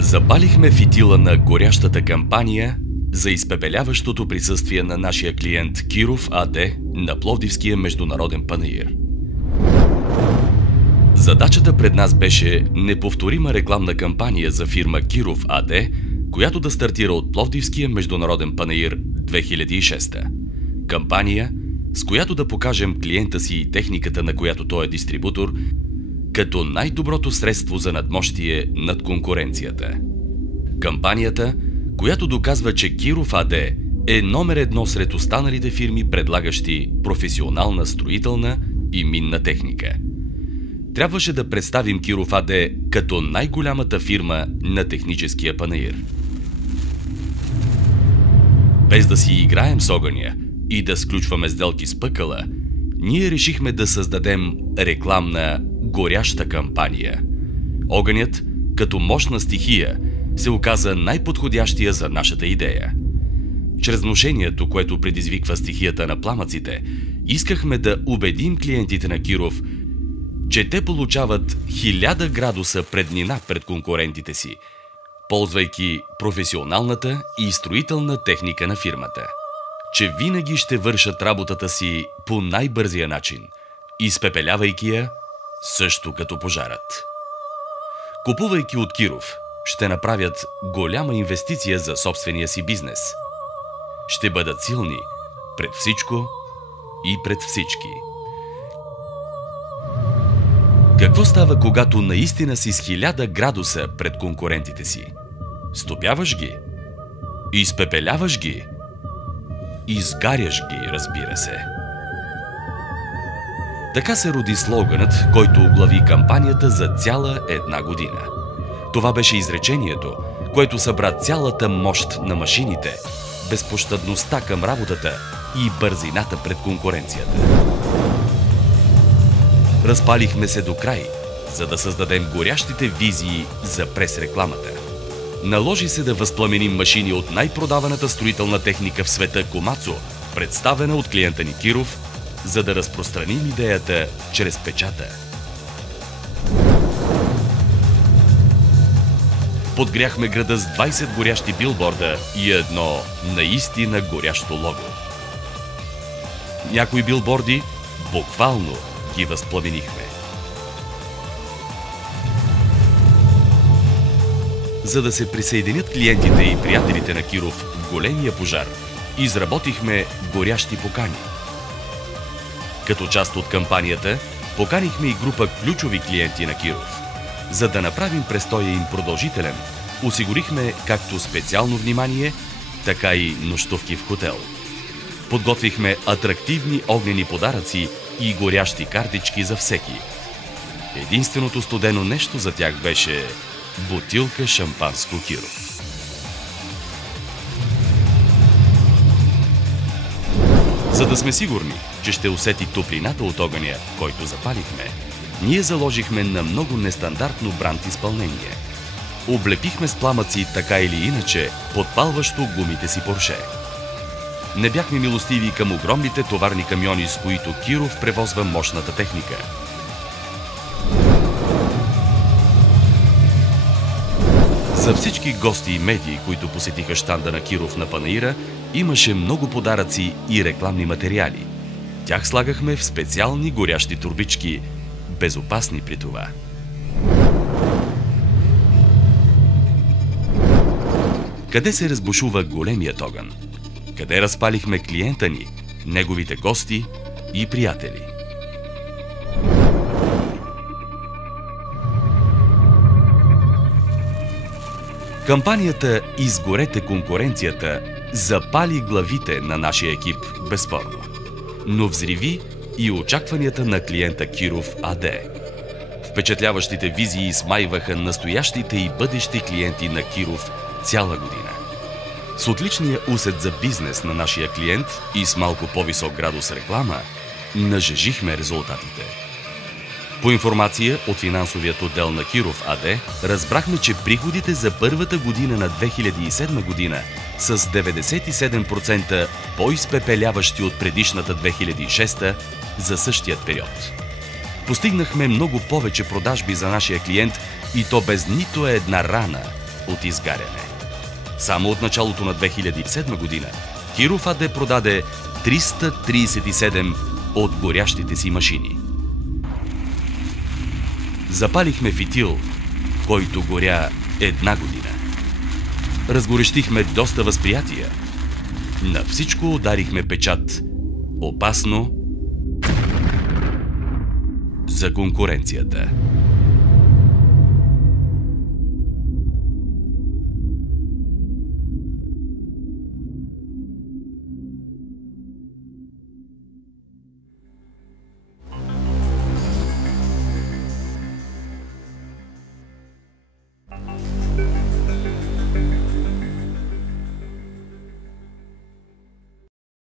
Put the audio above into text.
Запалихме фитила на горящата кампания за изпепеляващото присъствие на нашия клиент Киров АД на Пловдивския международен панаир. Задачата пред нас беше неповторима рекламна кампания за фирма Киров АД, която да стартира от Пловдивския международен панаир 2006. Кампания, с която да покажем клиента си и техниката, на която той е дистрибутор, като най-доброто средство за надмощие над конкуренцията. Кампанията, която доказва, че Киров АД е номер едно сред останалите фирми, предлагащи професионална строителна и минна техника. Трябваше да представим Киров АД като най-голямата фирма на техническия панаир. Без да си играем с огъня и да сключваме сделки с пъкъла, ние решихме да създадем рекламна горяща кампания. Огънят, като мощна стихия, се оказа най-подходящия за нашата идея. Чрез внушението, което предизвиква стихията на пламъците, искахме да убедим клиентите на Киров, че те получават 1000 градуса преднина пред конкурентите си, ползвайки професионалната и строителна техника на фирмата. Че винаги ще вършат работата си по най-бързия начин, изпепелявайки я също като пожарът. Купувайки от Киров, ще направят голяма инвестиция за собствения си бизнес. Ще бъдат силни пред всичко и пред всички. Какво става, когато наистина си с 1000 градуса пред конкурентите си? Стопяваш ги, изпепеляваш ги, изгаряш ги, разбира се. Така се роди слоганът, който оглави кампанията за цяла една година. Това беше изречението, което събра цялата мощ на машините, безпощадността към работата и бързината пред конкуренцията. Разпалихме се до край, за да създадем горящите визии за прес-рекламата. Наложи се да възпламеним машини от най-продаваната строителна техника в света Комацо, представена от клиента ни Киров, за да разпространим идеята чрез печата. Подгряхме града с 20 горящи билборда и едно наистина горящо лого. Някои билборди буквално ги възпламенихме. За да се присъединят клиентите и приятелите на Киров в големия пожар, изработихме горящи покани. Като част от кампанията, поканихме и група ключови клиенти на Киров. За да направим престоя им продължителен, осигурихме както специално внимание, така и нощувки в хотел. Подготвихме атрактивни огнени подаръци и горящи картички за всеки. Единственото студено нещо за тях беше бутилка шампанско Киров. За да сме сигурни, че ще усети топлината от огъня, който запалихме, ние заложихме на много нестандартно бранд изпълнение. Облепихме с пламъци така или иначе, подпалващо гумите си Порше. Не бяхме милостиви към огромните товарни камиони, с които Киров превозва мощната техника. За всички гости и медии, които посетиха щанда на Киров на панаира, имаше много подаръци и рекламни материали. Тях слагахме в специални горящи турбички, безопасни при това. Къде се разбушува големият огън? Къде разпалихме клиента ни, неговите гости и приятели? Кампанията "Изгорете конкуренцията" запали главите на нашия екип, безспорно, но взриви и очакванията на клиента Киров АД. Впечатляващите визии смайваха настоящите и бъдещи клиенти на Киров цяла година. С отличния усет за бизнес на нашия клиент и с малко по-висок градус реклама, нажежихме резултатите. По информация от финансовият отдел на Киров АД, разбрахме, че приходите за първата година на 2007 година с 97% по-изпепеляващи от предишната 2006 за същият период. Постигнахме много повече продажби за нашия клиент и то без нито една рана от изгаряне. Само от началото на 2007 година Киров АД продаде 337 от горящите си машини. Запалихме фитил, който горя 1 година. Разгорещихме доста възприятия. На всичко ударихме печат опасно за конкуренцията.